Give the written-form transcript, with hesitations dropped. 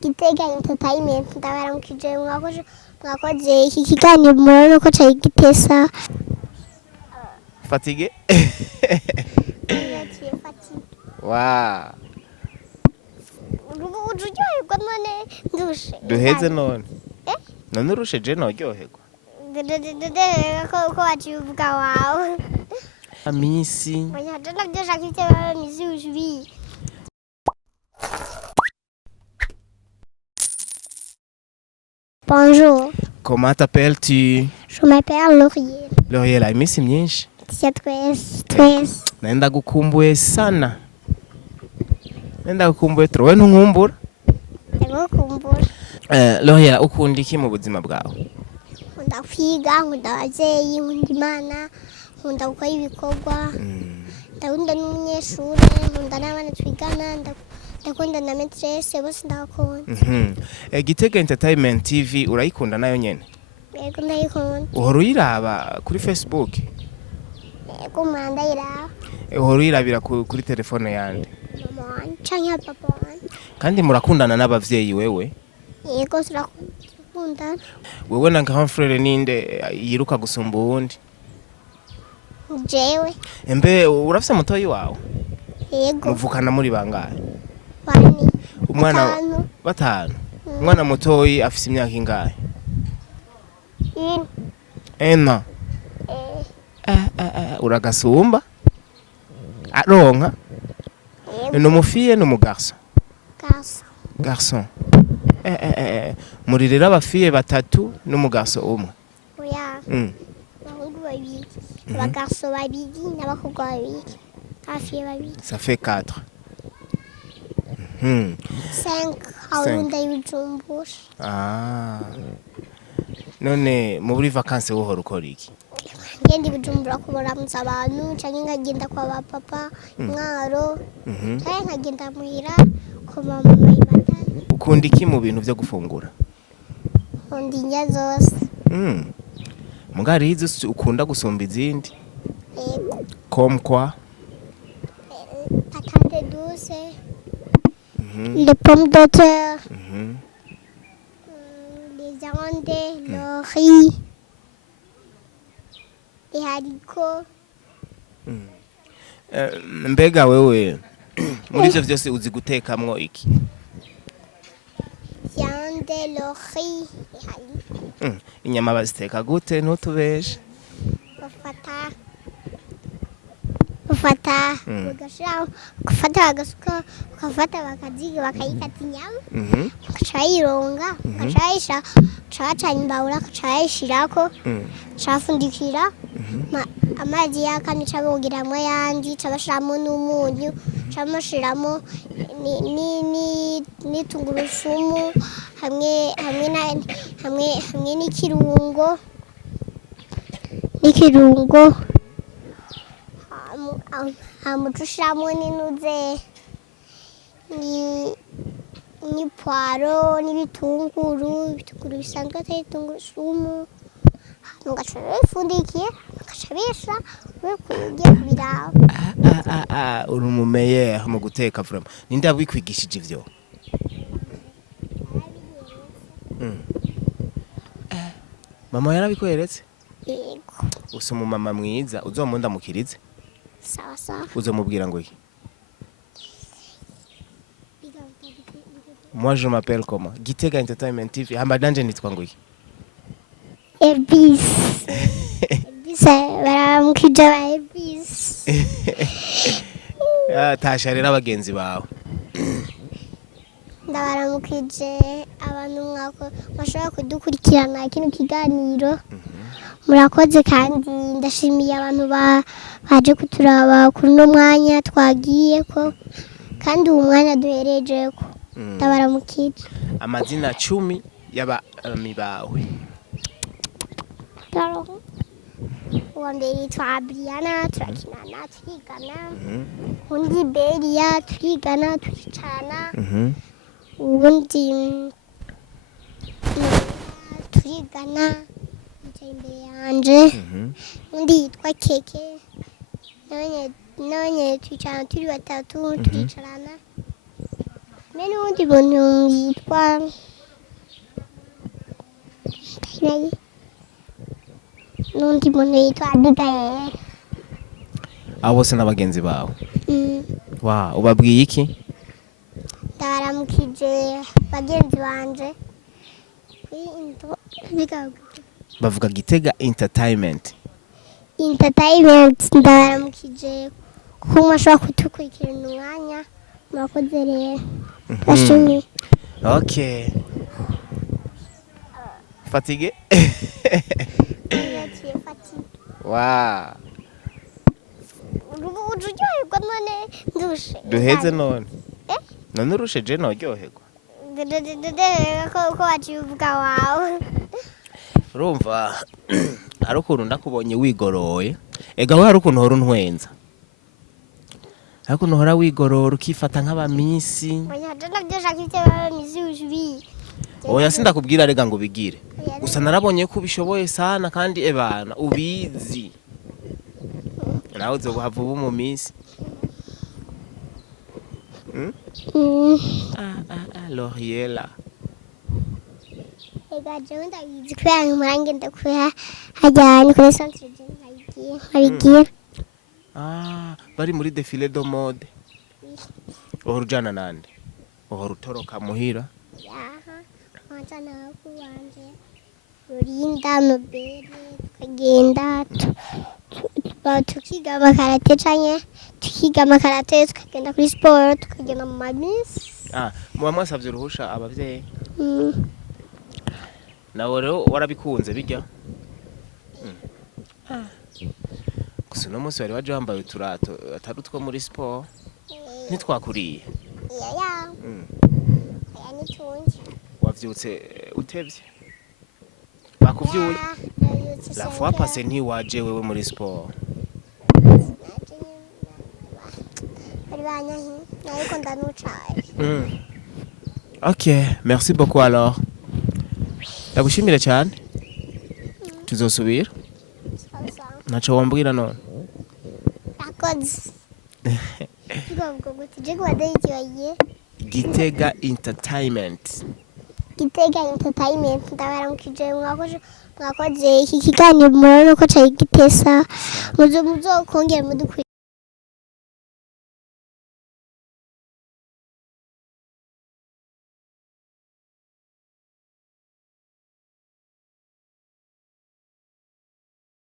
Gitega Entertainment ndabaramukije mwakoze iki kiganiro murabona ko cari gitesa Fatigue? yaciye fatigue Wow. uryoherwa none ndushe Duheze none. None urushe je noryoherwa. ko waciye uvuga wawe Amisi. oya je navyo shaka ivyo baba misi ushbi. Bonjour. Comment t'appelles-tu? Je m'appelle Laurier. Laurier, la imisi myinshi. Tia twese. Nenda gukumbuye sana. Nenda gukumbuye trowe ntunkumbura. Ndagukumbura. Laurier, ukunda iki mu buzima bwawe? Nkunda kwiga, nkunda abavyeyi, nkunda Imana, nkunda gukora ibikorwa. Ndakunda n'umunyeshure, nkunda n'abana twigana, ndakunda na maîtresse, bose ndabakunda. Gitega Entertainment Tv urayikunda nayo nyene? Yego ndayikunda. Uhora uyiraba kuri Facebook? Yego ndayiraba. Uhora uyirabira kuri telefone yande? Mama wanje canke papa wanje. Kandi murakundana n'abavyeyi wewe? Yego turakundana. Wewe na grand frère ninde yiruka gusumba uwundi? Jewe. Embe urafise mutoyi wawe? Yego. Muvukana muri bangahe? Bane. Umwana batanu. Umwana mutoyi afise imyaka ingahe? Ena. Uragasumba? Aronka? No mufille no mu garçon? Garçon. Garçon. Muri rero abafille batatu no mu garçon umwe. Oya. Abahungu babiri. Abagarçon babiri n'abakobwa babiri. Abafille babiri. Ça fait 4. 5 Aurunda y'Ibujumbura. None muri vacances wohora ukora iki? Ngenda Ibujumbura kubaramutsa abantu canke nkagenda kwa ba papa Mwaro. Canke nkagenda muhira ku mama Ibatani. Ukunda iki mu bintu byo gufungura? Nkunda indya zose. Mugari hizo ukunda gusumba izindi? Yego. Comme quoi? Patate douce. Les pommes de terre. Les amandes, le riz. Les haricots. Mbega wewe muri ivyo vyose uzi gutekamwo iki? Viande, le riz, les haricots. Inyama baziteka gute ntutubeshe? Gufata agasuka ukafata bakaziga bakayikata inyama ukacayironga ukacayisha cacanye imbabura ukacayishirako cafundikira amazi yakanye cabogiramwo ayandi cabashiramo n'umunyu camashiramo n'tungurusumu hamwe n'ikirungo amutushiramo n'inuze n'ipwaro n'ibitunguru bisanzwe atari tungurusumu mugaca bifundikiye mugacabisha ugiye kubiraba. Uri umumenyesha mu guteka vraiment. Ninde abikwigishije ivyo? Mama yarabikweretse? Yego. Usa umumama mwiza uzomundamukirize? Sawa. Uzomubwira ngo iki? Moi je m'appelle comment? Gitega Entertainment TV. Hamba danje nitwa ngo iki? Elvis. Baramukije ba Elvis. Tasha rero abagenzi bawe. Ndabaramukije abantu mwako bashobora kudukurikirana kino kiganiro. Murakoze kandi ndashimiye abantu baje kuturaba kuri no mwanya twagiye ko kandi uwo mwanya duhereje ko. Ndabaramukije. Amazina 10 y'abami bawe. Uwa mbere yitwa Briana, turakinana, turigana. Undi Beria, turigana, turicana. Ubundi turigana, yicaye imbere yanje. Undi yitwa Keke. None twicarana turi batatu, turicarana. Mene undi muntu yitwa n'undi muntu yitwa Gitega. abo bose n'abagenzi bawe. Wa ubabwiye iki? Ndabaramukije bagenzi banje. Bavuga Gitega Entertainment. Ndabaramukije kuko mwashobora kudukurikirana umwanya murakoze rero. Twashimye. Okay. Fatigue? Wa. Ururyoherwa none ndushe. Duheze none. None urushe je noryoherwa. Ko wacivuga wawe. Urumva hari ukuntu ndakubonye wigoroye. Ega we hari ukuntu hora untwenza. Hari ukuntu hora wigorora ukifata nk'abamisi. Oya navyo shaka ivyo abamisi ushbi. Oya sindakubwira rega ngo bigire. Gusa narabonye ko ubishoboye sana kandi ebana ubizi. Nawe uzohava uba mu misi. Loriela. Ega jewe ndabizi kubera nk'umurange ndakuya hajyanye kuri centre de nagiye. Bari muri défilé de mode. Uhora ujana nande? Uhora utoroka muhira? Yaha, wanjana wanje. Rurinda Nobere tukagenda tukiga amakarate canke tukiga amakarate tukagenda kuri sport tukagenda mu mabisi. Muba mwasavye uruhusha abavyeyi? Nawe rero warabikunze bijya? Gusa uno munsi wari waje wambaye uturato atari utwo muri sport ntitwakuriye. Aya nitunje. Wavyutse utevye? Bakuvyuye? La fois passée ntiwaje wewe muri sport. Ok, merci beaucoup alors. Ndagushimira cyane. Tuzosubira. Naco wambwira none. Akoze. Gitega Entertainment. Gitega Entertainment ndabaramukije mwakoze iki kiganiro murabona ko cari gitesa muzokongera mudukurikira.